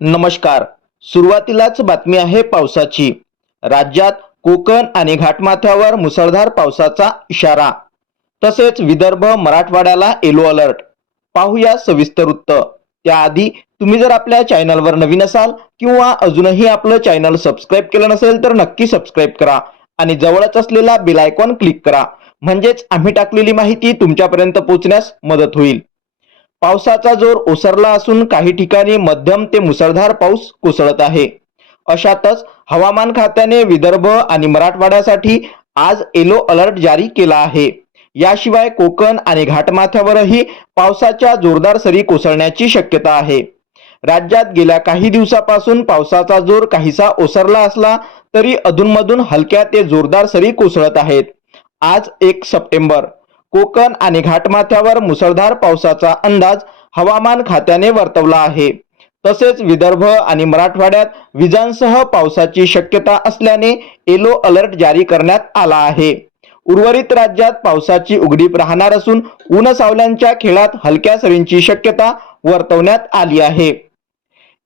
नमस्कार. सुरुवातीलाच बातमी आहे पावसाची. राज्यात कोकण आणि घाटमाथ्यावर मुसळधार पावसाचा इशारा. तसेच विदर्भ मराठवाड्याला येलो अलर्ट. पाहूया सविस्तर वृत्त. त्याआधी तुम्ही जर आपल्या चॅनलवर नवीन असाल किंवा अजूनही आपलं चॅनल सबस्क्राईब केलं नसेल तर नक्की सबस्क्राईब करा आणि जवळच असलेला बेल आयकॉन क्लिक करा, म्हणजेच आम्ही टाकलेली माहिती तुमच्यापर्यंत पोहोचण्यास मदत होईल. पावसाचा जोर ओसरला असून काही ठिकाणी मध्यम ते मुसळधार पाऊस कोसळत आहे. अशातच हवामान खात्याने विदर्भ आणि मराठवाड्यासाठी आज येलो अलर्ट जारी केला आहे. याशिवाय कोकण आणि घाटमाथ्यावरही पावसाच्या जोरदार सरी कोसळण्याची शक्यता आहे. राज्यात गेल्या काही दिवसापासून पावसाचा जोर काहीसा ओसरला असला तरी अधूनमधून हलक्या ते जोरदार सरी कोसळत आहेत. आज 1 सप्टेंबर. कोकण आणि घाटमाथ्यावर मुसळधार पावसाचा अंदाज हवामान खात्याने वर्तवला आहे. तसेच विदर्भ आणि मराठवाड्यात विजांसह पावसाची शक्यता असल्याने येलो अलर्ट जारी करण्यात आला आहे. उर्वरित राज्यात पावसाची उघडीप राहणार असून ऊन सावल्यांच्या खेळात हलक्या सरींची शक्यता वर्तवण्यात आली आहे.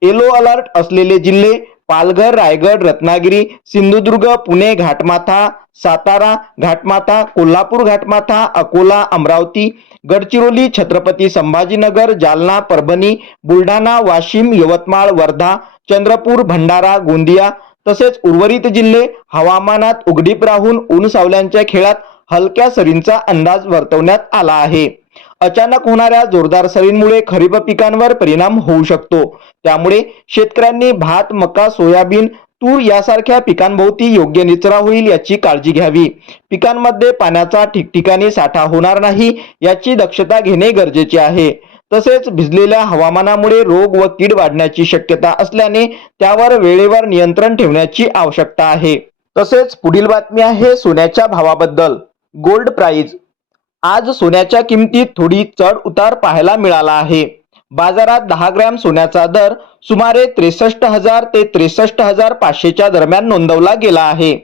येलो अलर्ट असलेले जिल्हे पालघर, रायगड, रत्नागिरी, सिंधुदुर्ग, पुणे घाटमाथा, सातारा घाटमाथा, कोल्हापूर घाटमाथा, अकोला, अमरावती, गडचिरोली, छत्रपती संभाजीनगर, जालना, परभणी, बुलढाणा, वाशिम, यवतमाळ, वर्धा, चंद्रपूर, भंडारा, गोंदिया तसेच उर्वरित जिल्हे हवामानात उघडीप राहून ऊन सावल्यांच्या खेळात हलक्या सरींचा अंदाज वर्तवण्यात आला आहे. अचानक होणाऱ्या जोरदार सरींमुळे खरीप पिकांवर परिणाम होऊ शकतो. त्यामुळे शेतकऱ्यांनी भात, मका, सोयाबीन, तूर यासारख्या पिकांभोवती योग्य निचरा होईल याची काळजी घ्यावी. पिकांमध्ये पाण्याचा ठिकठिकाणी साठा होणार नाही याची दक्षता घेणे गरजेचे आहे. तसेच भिजलेल्या हवामानामुळे रोग व कीड वाढण्याची शक्यता असल्याने त्यावर वेळेवर नियंत्रण ठेवण्याची आवश्यकता आहे. तसेच पुढील बातमी आहे सोन्याच्या भावाबद्दल. Gold price. आज सोन्याच्या किमतीत थोडी चढ उतार पाहायला मिळाला आहे. बाजारात 10 ग्रॅम सोन्याचा दर सुमारे 63,000 ते 63,500 दरम्यान नोंदवला गेला आहे.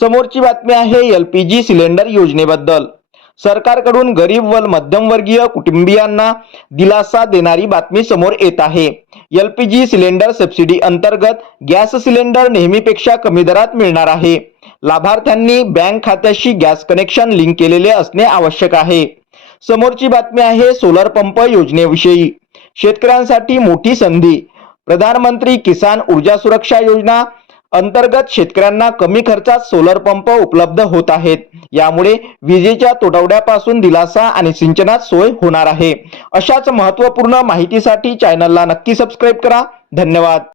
समोरची बातमी आहे LPG सिलेंडर योजनेबद्दल. सरकारकडून गरीब व मध्यमवर्गीय कुटुंबियांना दिलासा देणारी बातमी समोर येत आहे. LPG सिलेंडर सबसिडी अंतर्गत गॅस सिलेंडर नेहमीपेक्षा कमी दरात मिळणार आहे. लाभार्थ्यांनी बँक खात्याशी गॅस कनेक्शन लिंक केलेले असणे आवश्यक आहे. समोरची बातमी आहे सोलर पंप योजनेविषयी. शेतकऱ्यांसाठी मोठी संधी. प्रधानमंत्री किसान ऊर्जा सुरक्षा योजना अंतर्गत शेतकऱ्यांना कमी खर्चात सोलर पंप उपलब्ध होत आहेत. यामुळे विजेच्या तुटवड्यापासून दिलासा आणि सिंचनात सोय होणार आहे. अशाच महत्त्वपूर्ण माहितीसाठी चॅनलला नक्की सबस्क्राईब करा. धन्यवाद.